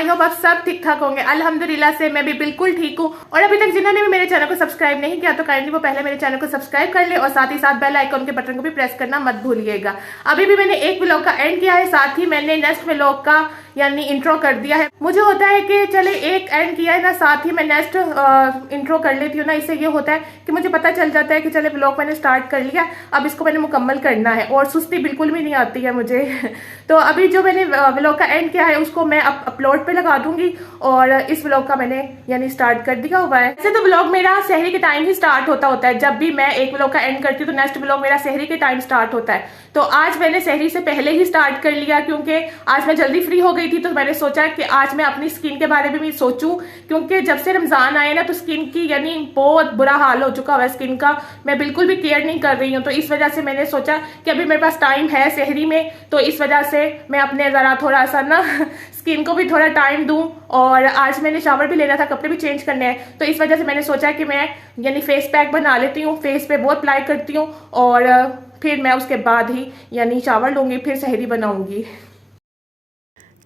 I hope आप सब ठीक ठाक होंगे। अल्हम्दुलिल्लाह से मैं भी बिल्कुल ठीक हूँ। और अभी तक जिन्होंने भी मेरे चैनल को सब्सक्राइब नहीं किया तो काइंडली वो पहले मेरे चैनल को सब्सक्राइब कर ले और साथ ही साथ बेल आइकन के बटन को भी प्रेस करना मत भूलिएगा। अभी भी मैंने एक व्लॉग का एंड किया है, साथ ही मैंने नेक्स्ट व्लॉग का यानी इंट्रो कर दिया है। मुझे होता है कि चले एक एंड किया है ना, साथ ही मैं नेक्स्ट इंट्रो कर लेती हूँ ना। इससे ये होता है कि मुझे पता चल जाता है कि चले व्लॉग मैंने स्टार्ट कर लिया, अब इसको मैंने मुकम्मल करना है और सुस्ती बिल्कुल भी नहीं आती है मुझे। तो अभी जो मैंने व्लॉग का एंड किया है उसको मैं अपलोड पे लगा दूंगी और इस व्लॉग का मैंने यानी स्टार्ट कर दिया हुआ है। वैसे तो व्लॉग मेरा सहरी के टाइम ही स्टार्ट होता है। जब भी मैं एक व्लॉग का एंड करती हूँ तो नेक्स्ट व्लॉग मेरा सहरी के टाइम स्टार्ट होता है। तो आज मैंने सहरी से पहले ही स्टार्ट कर लिया क्योंकि आज मैं जल्दी फ्री हो गई थी। तो मैंने सोचा कि आज मैं अपनी स्किन के बारे में भी सोचूं, क्योंकि जब से रमजान आए ना तो स्किन की यानी बहुत बुरा हाल हो चुका हुआ है स्किन का। मैं बिल्कुल भी केयर नहीं कर रही हूँ। तो इस वजह से मैंने सोचा कि अभी मेरे पास टाइम है सहरी में, तो इस वजह से मैं अपने जरा थोड़ा सा ना स्किन को भी थोड़ा टाइम दूं। और आज मैंने शावर भी लेना था, कपड़े भी चेंज करने हैं, तो इस वजह से मैंने सोचा कि मैं यानी फेस पैक बना लेती हूँ, फेस पे वो अप्लाई करती हूँ और फिर मैं उसके बाद ही यानी शावर लूंगी, फिर सहरी बनाऊंगी।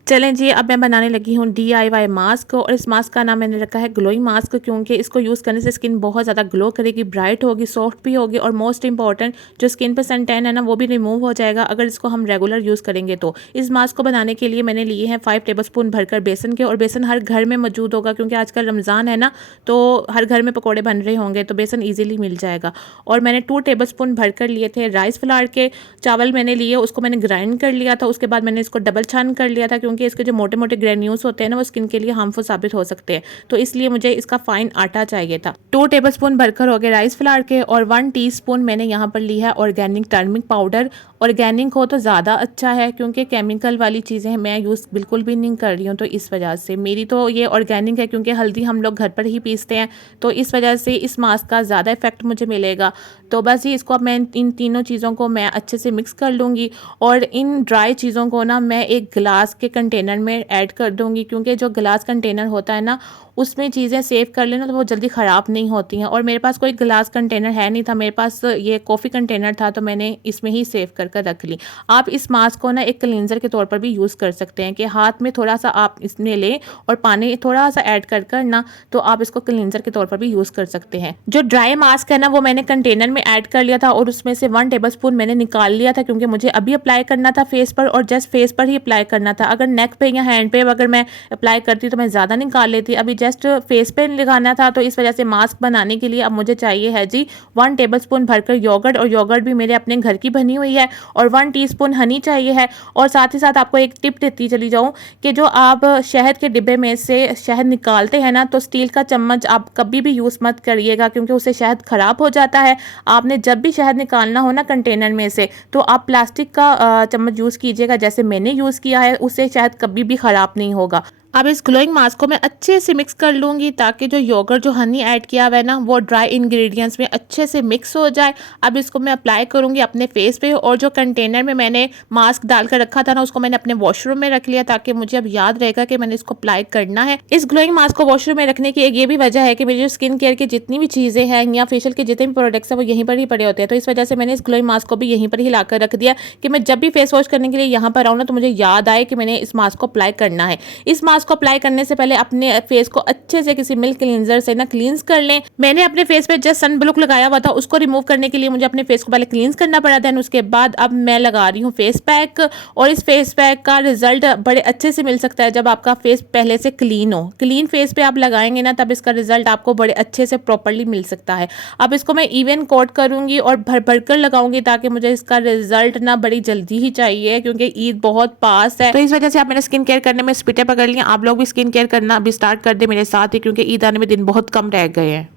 चलें जी, अब मैं बनाने लगी हूँ DIY मास्क और इस मास्क का नाम मैंने रखा है ग्लोइंग मास्क, क्योंकि इसको यूज़ करने से स्किन बहुत ज़्यादा ग्लो करेगी, ब्राइट होगी, सॉफ्ट भी होगी और मोस्ट इंपॉर्टेंट जो स्किन पर सन टैन है ना वो भी रिमूव हो जाएगा अगर इसको हम रेगुलर यूज़ करेंगे। तो इस मास्क को बनाने के लिए मैंने लिए हैं 5 टेबलस्पून भरकर बेसन के, और बेसन हर घर में मौजूद होगा क्योंकि आजकल रमज़ान है ना, तो हर घर में पकौड़े बन रहे होंगे तो बेसन ईजिली मिल जाएगा। और मैंने 2 टेबलस्पून भरकर लिए थे राइस फ्लावर के चावल, मैंने लिए उसको मैंने ग्राइंड कर लिया था। उसके बाद मैंने इसको डबल छान कर लिया था क्योंकि इसके जो मोटे मोटे ग्रेन्यूल्स होते हैं ना वो स्किन के लिए हार्मफुल साबित हो सकते हैं, तो इसलिए मुझे इसका फाइन आटा चाहिए था। 2 टेबलस्पून भरकर हो गए राइस फ्लावर के और 1 टीस्पून मैंने यहाँ पर ली है ऑर्गेनिक टर्मरिक पाउडर। ऑर्गेनिक हो तो ज़्यादा अच्छा है क्योंकि केमिकल वाली चीज़ें मैं यूज़ बिल्कुल भी नहीं कर रही हूँ, तो इस वजह से मेरी तो ये ऑर्गेनिक है क्योंकि हल्दी हम लोग घर पर ही पीसते हैं, तो इस वजह से इस मास्क का ज़्यादा इफेक्ट मुझे मिलेगा। तो बस ये इसको अब मैं इन तीनों चीज़ों को मैं अच्छे से मिक्स कर लूँगी और इन ड्राई चीज़ों को ना मैं एक गिलास के कंटेनर में ऐड कर दूँगी, क्योंकि जो गिलास कंटेनर होता है ना उसमें चीज़ें सेव कर लेना तो वो जल्दी ख़राब नहीं होती हैं। और मेरे पास कोई गिलास कंटेनर है नहीं था, मेरे पास ये कॉफ़ी कंटेनर था, तो मैंने इसमें ही सेव कर कर रख ली। आप इस मास्क को ना एक क्लींजर के तौर पर भी यूज़ कर सकते हैं कि हाथ में थोड़ा सा आप इसमें लें और पानी थोड़ा सा ऐड कर कर ना, तो आप इसको क्लींजर के तौर पर भी यूज़ कर सकते हैं। जो ड्राई मास्क है ना वो मैंने कंटेनर में ऐड कर लिया था और उसमें से 1 टेबलस्पून मैंने निकाल लिया था क्योंकि मुझे अभी अप्लाई करना था फेस पर और जस्ट फेस पर ही अप्लाई करना था। अगर नेक पे या हैंड पे अगर मैं अप्लाई करती तो मैं ज़्यादा निकाल लेती, अभी जस्ट फेस पे लगाना था, तो इस वजह से मास्क बनाने के लिए अब मुझे चाहिए है जी 1 टेबलस्पून भरकर योगर्ट, और योगर्ट भी मेरे अपने घर की बनी हुई है, और 1 टीस्पून हनी चाहिए है। और साथ ही साथ आपको एक टिप देती चली जाऊँ कि जो आप शहद के डिब्बे में से शहद निकालते हैं ना, तो स्टील का चम्मच आप कभी भी यूज़ मत करिएगा क्योंकि उससे शहद ख़राब हो जाता है। आपने जब भी शहद निकालना हो ना कंटेनर में से, तो आप प्लास्टिक का चम्मच यूज़ कीजिएगा जैसे मैंने यूज़ किया है, उससे शहद कभी भी ख़राब नहीं होगा। अब इस ग्लोइंग मास्क को मैं अच्छे से मिक्स कर लूँगी ताकि जो योगर्ट जो हनी ऐड किया हुआ है ना वो ड्राई इंग्रेडिएंट्स में अच्छे से मिक्स हो जाए। अब इसको मैं अप्लाई करूँगी अपने फेस पे, और जो कंटेनर में मैंने मास्क डाल कर रखा था ना उसको मैंने अपने वॉशरूम में रख लिया ताकि मुझे अब याद रहेगा कि मैंने इसको अप्लाई करना है। इस ग्लोइंग मास्क को वॉशरूम में रखने की एक ये भी वजह है कि मेरी जो स्किन केयर की जितनी भी चीज़ें हैं या फेशियल के जितने भी प्रोडक्ट्स हैं वो यहीं पर ही पड़े होते हैं, तो इस वजह से मैंने इस ग्लोइंग मास्क को भी यहीं पर ही ला कर रख दिया कि मैं जब भी फेस वॉश करने के लिए यहाँ पर आऊँ ना तो मुझे याद आए कि मैंने इस मास्क को अप्लाई करना है। इस मास्क को अप्लाई करने से पहले अपने फेस को अच्छे से किसी मिल्क क्लींजर से ना क्लींस कर लें। मैंने अपने फेस पे जस्ट सन ब्लॉक लगाया हुआ था, उसको रिमूव करने के लिए मुझे अपने फेस को पहले क्लींस करना पड़ा, देन उसके बाद अब मैं लगा रही हूँ फेस पैक। और इस फेस पैक का रिजल्ट बड़े अच्छे से मिल सकता है जब आपका फेस पहले से क्लीन हो। क्लीन फेस पे आप लगाएंगे ना तब इसका रिजल्ट आपको बड़े अच्छे से प्रॉपरली मिल सकता है। अब इसको मैं इवन कोट करूंगी और भर भर कर लगाऊंगी ताकि मुझे इसका रिजल्ट ना बड़ी जल्दी ही चाहिए क्योंकि ईद बहुत पास है, तो इस वजह से आप मैंने स्किन केयर करने में स्पीडअप पकड़ लिया। आप लोग भी स्किन केयर करना अभी स्टार्ट कर दे मेरे साथ ही, क्योंकि ईद आने में दिन बहुत कम रह गए हैं।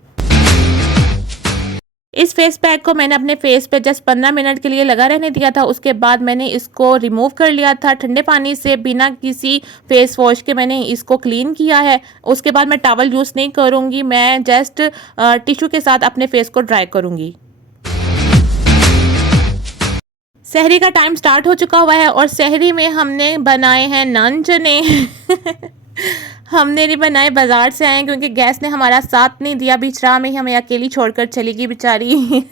इस फेस पैक को मैंने अपने फेस पे जस्ट 15 मिनट के लिए लगा रहने दिया था। उसके बाद मैंने इसको रिमूव कर लिया था ठंडे पानी से, बिना किसी फेस वॉश के मैंने इसको क्लीन किया है। उसके बाद मैं टॉवल यूज़ नहीं करूँगी, मैं जस्ट टिश्यू के साथ अपने फेस को ड्राई करूँगी। सहरी का टाइम स्टार्ट हो चुका हुआ है और सहरी में हमने बनाए हैं नान चने हमने नहीं बनाए, बाजार से आए क्योंकि गैस ने हमारा साथ नहीं दिया, बीच राह में ही हमें अकेली छोड़कर चली गई बेचारी।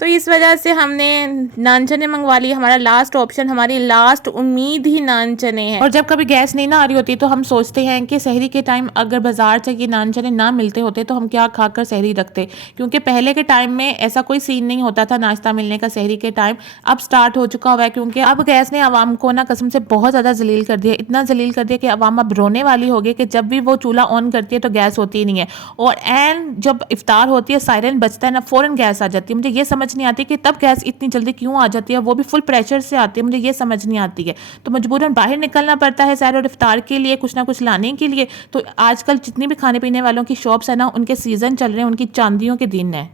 तो इस वजह से हमने नान चने मंगवा लिए। हमारा लास्ट ऑप्शन, हमारी लास्ट उम्मीद ही नान चने हैं। और जब कभी गैस नहीं ना आ रही होती तो हम सोचते हैं कि सहरी के टाइम अगर बाजार से ये नान चने ना मिलते होते तो हम क्या खाकर सहरी रखते, क्योंकि पहले के टाइम में ऐसा कोई सीन नहीं होता था नाश्ता मिलने का सहरी के टाइम। अब स्टार्ट हो चुका हुआ है क्योंकि अब गैस ने आवाम को ना कसम से बहुत ज़्यादा जलील कर दिया, इतना जलील कर दिया कि आवाम अब रोने वाली हो गई कि जब भी वो चूल्हा ऑन करती है तो गैस होती ही नहीं है, और एंड जब इफ्तार होती है सायरन बजता है ना फ़ौरन गैस आ जाती है। मुझे ये समझ नहीं आती कि तब गैस इतनी जल्दी क्यों आ जाती है, वो भी फुल प्रेशर से आती है, मुझे ये समझ नहीं आती है। तो मजबूरन बाहर निकलना पड़ता है सैर और इफ्तार के लिए कुछ ना कुछ लाने के लिए। तो आजकल जितनी भी खाने पीने वालों की शॉप्स है ना, उनके सीज़न चल रहे हैं, उनकी चांदियों के दिन है।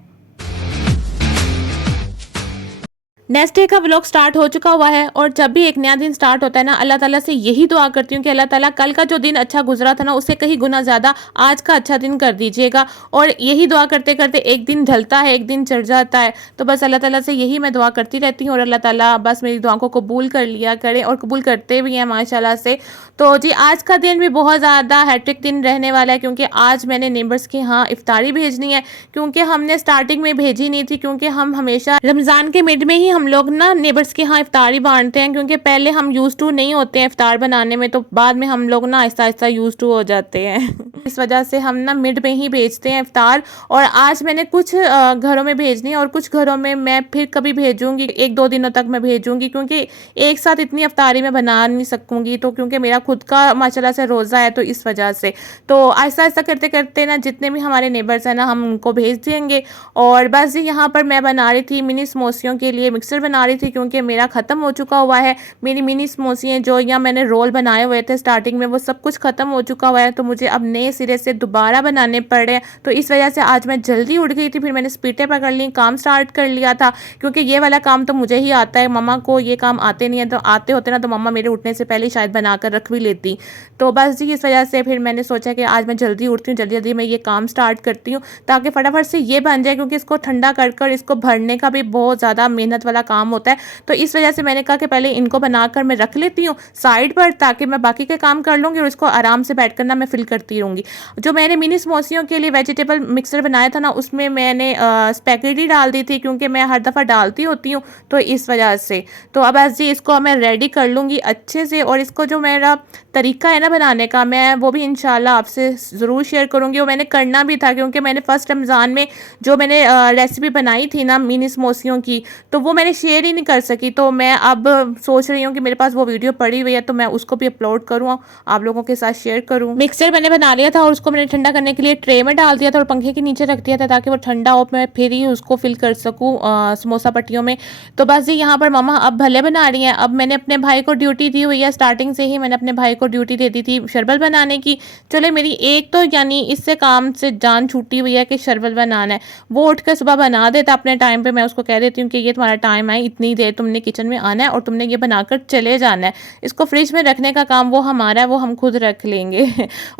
नेक्स्ट डे का व्लॉग स्टार्ट हो चुका हुआ है, और जब भी एक नया दिन स्टार्ट होता है ना, अल्लाह ताला से यही दुआ करती हूँ कि अल्लाह ताला कल का जो दिन अच्छा गुजरा था ना, उससे कहीं गुना ज़्यादा आज का अच्छा दिन कर दीजिएगा। और यही दुआ करते करते एक दिन ढलता है, एक दिन चढ़ जाता है। तो बस अल्लाह ताला से यही मैं दुआ करती रहती हूँ, और अल्लाह ताला बस मेरी दुआ को कबूल कर लिया करे, और कबूल करते भी हैं माशाल्लाह से। तो जी आज का दिन भी बहुत ज़्यादा हैट्रिक दिन रहने वाला है, क्योंकि आज मैंने नेबर्स के यहाँ इफ्तारी भेजनी है, क्योंकि हमने स्टार्टिंग में भेजी नहीं थी, क्योंकि हम हमेशा रमज़ान के मिड में ही हम लोग ना नेबर्स के यहाँ इफ्तारी बांटते हैं, क्योंकि पहले हम यूज़ टू नहीं होते हैं इफ्तार बनाने में, तो बाद में हम लोग ना आहिस्ता आहिस्ता यूज़ टू हो जाते हैं। इस वजह से हम ना मिड में ही भेजते हैं इफ्तार। और आज मैंने कुछ घरों में भेजनी है, और कुछ घरों में मैं फिर कभी भेजूंगी, एक दो दिनों तक मैं भेजूंगी, क्योंकि एक साथ इतनी इफ्तारी मैं बना नहीं सकूंगी। तो क्योंकि मेरा खुद का माशाल्लाह से रोज़ा है, तो इस वजह से तो आहिस्ता आहिस्ता करते करते ना जितने भी हमारे नेबर्स हैं ना, हम उनको भेज देंगे। और बस जी यहाँ पर मैं बना रही थी मिनी समोसियों के लिए मिक्सर बना रही थी, क्योंकि मेरा ख़त्म हो चुका हुआ है। मेरी मिनी समोसियाँ जो या मैंने रोल बनाए हुए थे स्टार्टिंग में, वो सब कुछ ख़त्म हो चुका हुआ है, तो मुझे अब नए सिरे से दोबारा बनाने पड़ रहे हैं। तो इस वजह से आज मैं जल्दी उठ गई थी, फिर मैंने स्पीटें पकड़ ली, काम स्टार्ट कर लिया था, क्योंकि ये वाला काम तो मुझे ही आता है, मम्मा को ये काम आते नहीं है। तो आते होते ना तो मम्मा मेरे उठने से पहले शायद बना कर रख भी लेती। तो बस जी इस वजह से फिर मैंने सोचा कि आज मैं जल्दी उठती हूँ, जल्दी जल्दी मैं ये काम स्टार्ट करती हूँ, ताकि फटाफट से ये बन जाए, क्योंकि इसको ठंडा कर कर इसको भरने का भी बहुत ज़्यादा मेहनत वाला काम होता है। तो इस वजह से मैंने कहा कि पहले इनको बनाकर मैं रख लेती हूँ साइड पर, ताकि मैं बाकी के काम कर लूँगी और इसको आराम से बैठ कर ना मैं फिल करती रहूँगी। जो मैंने मिनी समोसियों के लिए वेजिटेबल मिक्सर बनाया था ना, उसमें मैंने स्पैगेटी डाल दी थी, क्योंकि मैं हर दफ़ा डालती होती हूँ, तो इस वजह से। तो अब बस जी इसको मैं रेडी कर लूँगी अच्छे से, और इसको जो मेरा तरीका है ना बनाने का, मैं वो भी इंशाल्लाह आपसे ज़रूर शेयर करूँगी। और मैंने करना भी था, क्योंकि मैंने फ़र्स्ट रमज़ान में जो मैंने रेसिपी बनाई थी ना मिनी समोसियों की, तो वो मैंने शेयर ही नहीं कर सकी। तो मैं अब सोच रही हूँ कि मेरे पास वो वीडियो पड़ी हुई है, तो मैं उसको भी अपलोड करूँ, आप लोगों के साथ शेयर करूँ। मिक्सर मैंने बना लिया था, और उसको मैंने ठंडा करने के लिए ट्रे में डाल दिया था और पंखे के नीचे रख दिया था, ताकि वो ठंडा हो, मैं फिर ही उसको फिल कर सकूँ समोसा पट्टियों में। तो बस जी यहाँ पर मम्मा अब भले बना रही हैं। अब मैंने अपने भाई को ड्यूटी दी हुई है, स्टार्टिंग से ही मैंने अपने भाई को ड्यूटी दे दी थी शरबत बनाने की। चले मेरी एक तो यानी इससे काम से जान छूटी हुई है कि शरबत बनाना है। वो उठ कर सुबह बना देता अपने टाइम पे, मैं उसको कह देती हूँ कि ये तुम्हारा टाइम है, इतनी देर तुमने किचन में आना है और तुमने ये बनाकर चले जाना है। इसको फ्रिज में रखने का काम वो हमारा है, वो हम खुद रख लेंगे।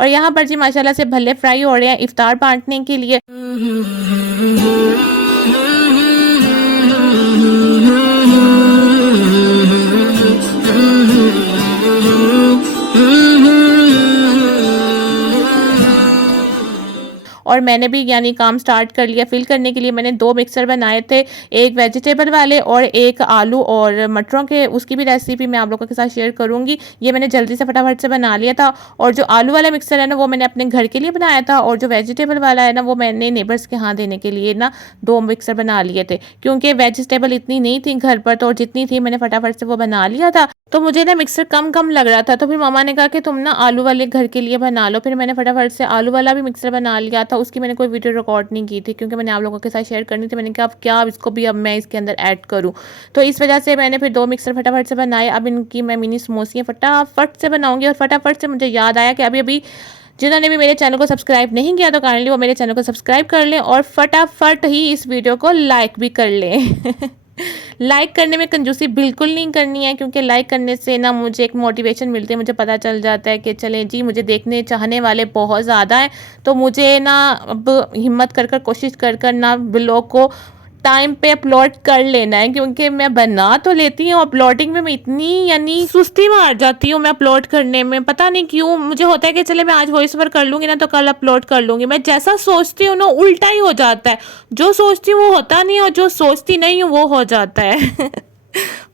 और यहाँ पर जी माशाल्लाह से भल्ले फ्राई हो रहे हैं इफ्तार बांटने के लिए। और मैंने भी यानी काम स्टार्ट कर लिया। फिल करने के लिए मैंने 2 मिक्सर बनाए थे, एक वेजिटेबल वाले और एक आलू और मटरों के। उसकी भी रेसिपी मैं आप लोगों के साथ शेयर करूंगी। ये मैंने जल्दी से फटाफट से बना लिया था। और जो आलू वाला मिक्सर है ना, वो मैंने अपने घर के लिए बनाया था, और जो वेजिटेबल वाला है ना, वो मैंने नेबर्स के यहाँ देने के लिए ना 2 मिक्सर बना लिए थे, क्योंकि वेजिटेबल इतनी नहीं थी घर पर, तो जितनी थी मैंने फटाफट से वो बना लिया था। तो मुझे ना मिक्सर कम कम लग रहा था, तो फिर मामा ने कहा कि तुम ना आलू वाले घर के लिए बना लो। फिर मैंने फटाफट से आलू वाला भी मिक्सर बना लिया था। उसकी मैंने कोई वीडियो रिकॉर्ड नहीं की थी, क्योंकि मैंने आप लोगों के साथ शेयर करनी थी। मैंने कहा अब क्या, अब इसको भी अब मैं इसके अंदर ऐड करूँ, तो इस वजह से मैंने फिर 2 मिक्सर फटाफट से बनाए। अब इनकी मैं मिनी समोसियाँ फटाफट से बनाऊँगी। और फटाफट से मुझे याद आया कि अभी जिन्होंने भी मेरे चैनल को सब्सक्राइब नहीं किया, तो काइंडली वो मेरे चैनल को सब्सक्राइब कर लें, और फटाफट ही इस वीडियो को लाइक भी कर लें। लाइक करने में कंजूसी बिल्कुल नहीं करनी है, क्योंकि लाइक करने से ना मुझे एक मोटिवेशन मिलती है। मुझे पता चल जाता है कि चलें जी, मुझे देखने चाहने वाले बहुत ज़्यादा हैं, तो मुझे ना अब हिम्मत कर कोशिश कर ना ब्लॉग को टाइम पे अपलोड कर लेना है, क्योंकि मैं बना तो लेती हूँ, अपलोडिंग में मैं इतनी यानी सुस्ती मार जाती हूँ मैं अपलोड करने में, पता नहीं क्यों। मुझे होता है कि चले मैं आज वॉइस ओवर कर लूँगी ना तो कल अपलोड कर लूँगी, मैं जैसा सोचती हूँ ना उल्टा ही हो जाता है, जो सोचती हूँ वो होता नहीं और जो सोचती नहीं हूँ वो हो जाता है।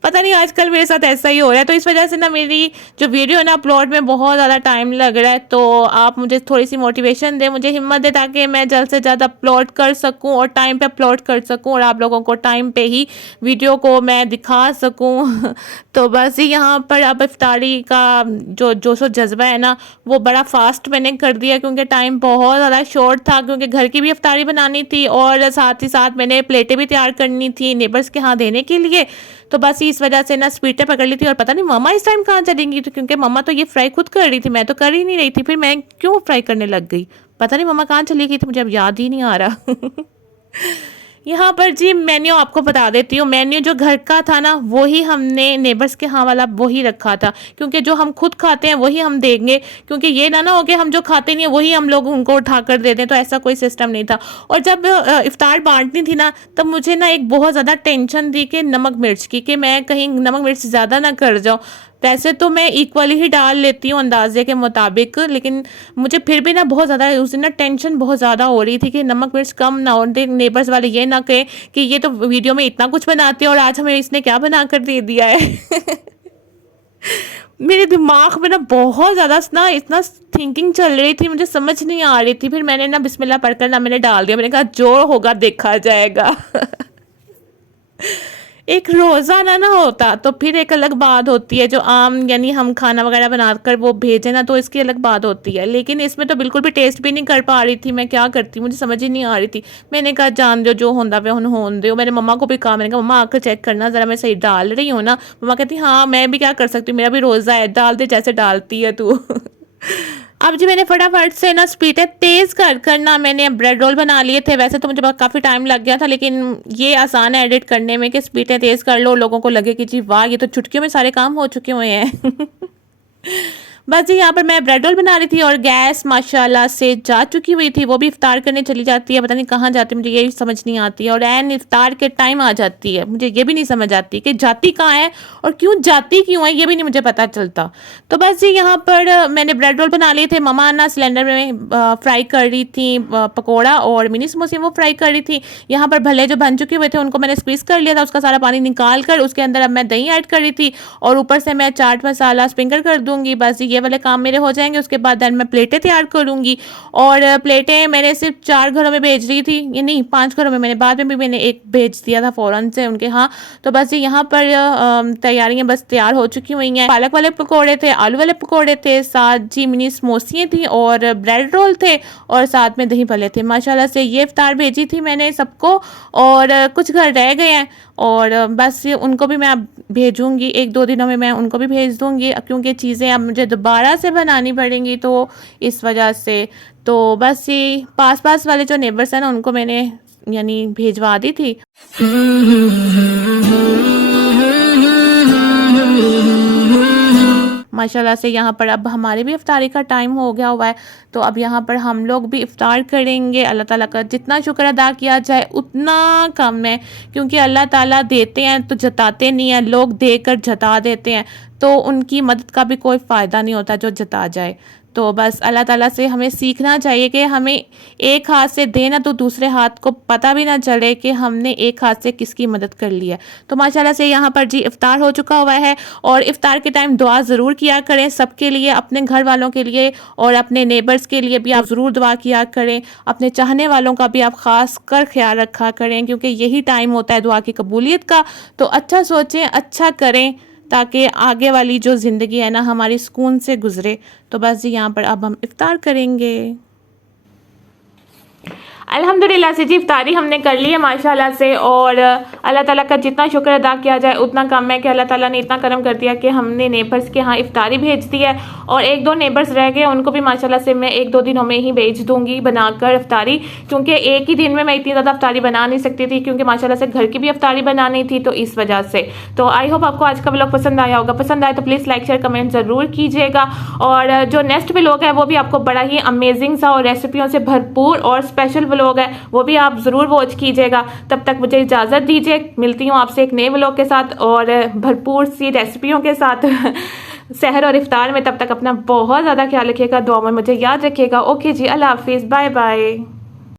पता नहीं आजकल मेरे साथ ऐसा ही हो रहा है, तो इस वजह से ना मेरी जो वीडियो है ना अपलोड में बहुत ज़्यादा टाइम लग रहा है। तो आप मुझे थोड़ी सी मोटिवेशन दें, मुझे हिम्मत दें, ताकि मैं जल्द से जल्द अपलोड कर सकूं और टाइम पे अपलोड कर सकूं और आप लोगों को टाइम पे ही वीडियो को मैं दिखा सकूं। तो बस यहाँ पर अब इफ्तारी का जो जोशो जज्बा है ना वो बड़ा फास्ट मैंने कर दिया, क्योंकि टाइम बहुत ज़्यादा शॉर्ट था, क्योंकि घर की भी इफ्तारी बनानी थी और साथ ही साथ मैंने प्लेटें भी तैयार करनी थी नेबर्स के यहाँ देने के लिए। तो बस इस वजह से ना स्पीड पकड़ ली थी, और पता नहीं मम्मा इस टाइम कहाँ चलेंगी, तो क्योंकि मम्मा तो ये फ्राई खुद कर रही थी, मैं तो कर ही नहीं रही थी, फिर मैं क्यों फ्राई करने लग गई, पता नहीं मम्मा कहाँ चली गई थी, मुझे अब याद ही नहीं आ रहा। यहाँ पर जी मेन्यू आपको बता देती हूँ, मेन्यू जो घर का था ना वही हमने नेबर्स के यहाँ वाला वही रखा था, क्योंकि जो हम खुद खाते हैं वही हम देंगे, क्योंकि ये ना हो कि हम जो खाते नहीं है वही हम लोग उनको उठा कर दे दें, तो ऐसा कोई सिस्टम नहीं था। और जब इफ्तार बांटनी थी ना तब मुझे ना एक बहुत ज़्यादा टेंशन थी कि नमक मिर्च की, कि मैं कहीं नमक मिर्च ज़्यादा ना कर जाऊँ। वैसे तो मैं इक्वली ही डाल लेती हूँ अंदाजे के मुताबिक, लेकिन मुझे फिर भी ना बहुत ज़्यादा उस दिन ना टेंशन बहुत ज़्यादा हो रही थी कि नमक मिर्च कम ना हो, नेबर्स वाले ये ना कहे कि ये तो वीडियो में इतना कुछ बनाती है और आज हमें इसने क्या बना कर दे दिया है। मेरे दिमाग में ना बहुत ज़्यादा ना इतना थिंकिंग चल रही थी, मुझे समझ नहीं आ रही थी। फिर मैंने ना बिस्मिल्लाह पढ़कर ना मैंने डाल दिया, मैंने कहा जो होगा देखा जाएगा। एक रोज़ा ना होता तो फिर एक अलग बात होती है, जो आम यानी हम खाना वगैरह बनाकर वो भेजें ना तो इसकी अलग बात होती है, लेकिन इसमें तो बिल्कुल भी टेस्ट भी नहीं कर पा रही थी। मैं क्या करती, मुझे समझ ही नहीं आ रही थी। मैंने कहा जान दो, जो होंदा वे होन दो। मैंने मम्मा को भी कहा, मैंने कहा मम्मा आकर चेक करना ज़रा मैं सही डाल रही हूँ ना। मम्मा कहती हाँ मैं भी क्या कर सकती हूँ, मेरा भी रोज़ा है, डाल दे जैसे डालती है तू। अब जी मैंने फटाफट से ना स्पीडें तेज़ कर ना मैंने ब्रेड रोल बना लिए थे। वैसे तो मुझे काफ़ी टाइम लग गया था, लेकिन ये आसान है एडिट करने में कि स्पीडें तेज़ कर लो, लोगों को लगे कि जी वाह ये तो चुटकियों में सारे काम हो चुके हुए हैं। बस जी यहाँ पर मैं ब्रेड रोल बना रही थी और गैस माशाल्लाह से जा चुकी हुई थी। वो भी इफ्तार करने चली जाती है, पता नहीं कहाँ जाती है, मुझे ये भी समझ नहीं आती है। और एन इफ्तार के टाइम आ जाती है, मुझे ये भी नहीं समझ आती कि जाती कहाँ है और क्यों जाती क्यों है, ये भी नहीं मुझे पता चलता। तो बस जी यहाँ पर मैंने ब्रेड रोल बना लिए थे। ममा ना सिलेंडर में फ्राई कर रही थी पकौड़ा, और मिनी समोसे वो फ्राई कर रही थी। यहाँ पर भले जो बन चुके हुए थे उनको मैंने स्क्वीज़ कर लिया था, उसका सारा पानी निकाल कर उसके अंदर अब मैं दही ऐड कर रही थी, और ऊपर से मैं चाट मसाला स्प्रिंकल कर दूँगी। बस ये वाले काम मेरे हो जाएंगे। उसके बाद देन मैं प्लेटें तैयार करूँगी, और प्लेटें मैंने सिर्फ 4 घरों में भेज रही थी, ये नहीं 5 घरों में, मैंने बाद में भी मैंने एक भेज दिया था फ़ौरन से उनके यहाँ। तो बस यहाँ पर तैयारियाँ बस तैयार हो चुकी हुई हैं। पालक वाले पकौड़े थे, आलू वाले पकौड़े थे, साथ जी मिनी समोसियाँ थी और ब्रेड रोल थे, और साथ में दही भल्ले थे। माशाल्लाह से ये इफ्तार भेजी थी मैंने सबको, और कुछ घर रह गए हैं और बस उनको भी मैं अब भेजूँगी, 1-2 दिनों में मैं उनको भी भेज दूँगी, क्योंकि चीज़ें अब मुझे दोबारा से बनानी पड़ेंगी, तो इस वजह से। तो बस ये पास वाले जो नेबर्स हैं ना उनको मैंने यानी भेजवा दी थी। माशाल्लाह से यहाँ पर अब हमारे भी इफ्तारी का टाइम हो गया हुआ है, तो अब यहाँ पर हम लोग भी इफ्तार करेंगे। अल्लाह ताला का जितना शुक्र अदा किया जाए उतना कम है, क्योंकि अल्लाह ताला देते हैं तो जताते नहीं हैं, लोग देकर जता देते हैं, तो उनकी मदद का भी कोई फ़ायदा नहीं होता जो जता जाए। तो बस अल्लाह ताला से हमें सीखना चाहिए कि हमें एक हाथ से देना तो दूसरे हाथ को पता भी ना चले कि हमने एक हाथ से किसकी मदद कर ली है। तो माशाल्लाह से यहाँ पर जी इफ्तार हो चुका हुआ है, और इफ्तार के टाइम दुआ ज़रूर किया करें सबके लिए, अपने घर वालों के लिए और अपने नेबर्स के लिए भी आप ज़रूर दुआ किया करें। अपने चाहने वालों का भी आप ख़ास कर ख्याल रखा करें, क्योंकि यही टाइम होता है दुआ की कबूलियत का। तो अच्छा सोचें, अच्छा करें, ताकि आगे वाली जो ज़िंदगी है ना हमारी सुकून से गुजरे। तो बस जी यहाँ पर अब हम इफ्तार करेंगे। अल्हम्दुलिल्लाह से जी इफ्तारी हमने कर ली है माशाल्लाह से, और अल्लाह ताला का जितना शुक्र अदा किया जाए उतना कम है कि अल्लाह ताला ने इतना करम कर दिया कि हमने नेबर्स के यहाँ इफ्तारी भेज दी है, और 1-2 नेबर्स रह गए उनको भी माशाल्लाह से मैं 1-2 दिनों में ही भेज दूँगी बनाकर इफ्तारी, क्योंकि एक ही दिन में मैं इतनी ज़्यादा इफ्तारी बना नहीं सकती थी, क्योंकि माशाल्लाह से घर की भी इफ्तारी बनानी थी, तो इस वजह से। तो आई होप आपको आज का व्लॉग पसंद आया होगा। पसंद आए तो प्लीज़ लाइक शेयर कमेंट ज़रूर कीजिएगा, और जो नेक्स्ट व्लॉग है वो भी आपको बड़ा ही अमेजिंग सा और रेसिपियों से भरपूर और स्पेशल व्लॉग व्लॉग है वो भी आप ज़रूर वॉच कीजिएगा। तब तक मुझे इजाज़त दीजिए, मिलती हूँ आपसे एक नए व्लॉग के साथ और भरपूर सी रेसिपियों के साथ सहर और इफ्तार में। तब तक अपना बहुत ज़्यादा ख्याल रखिएगा, दुआ में मुझे याद रखिएगा। ओके जी, अल्लाह हाफिज़, बाय बाय।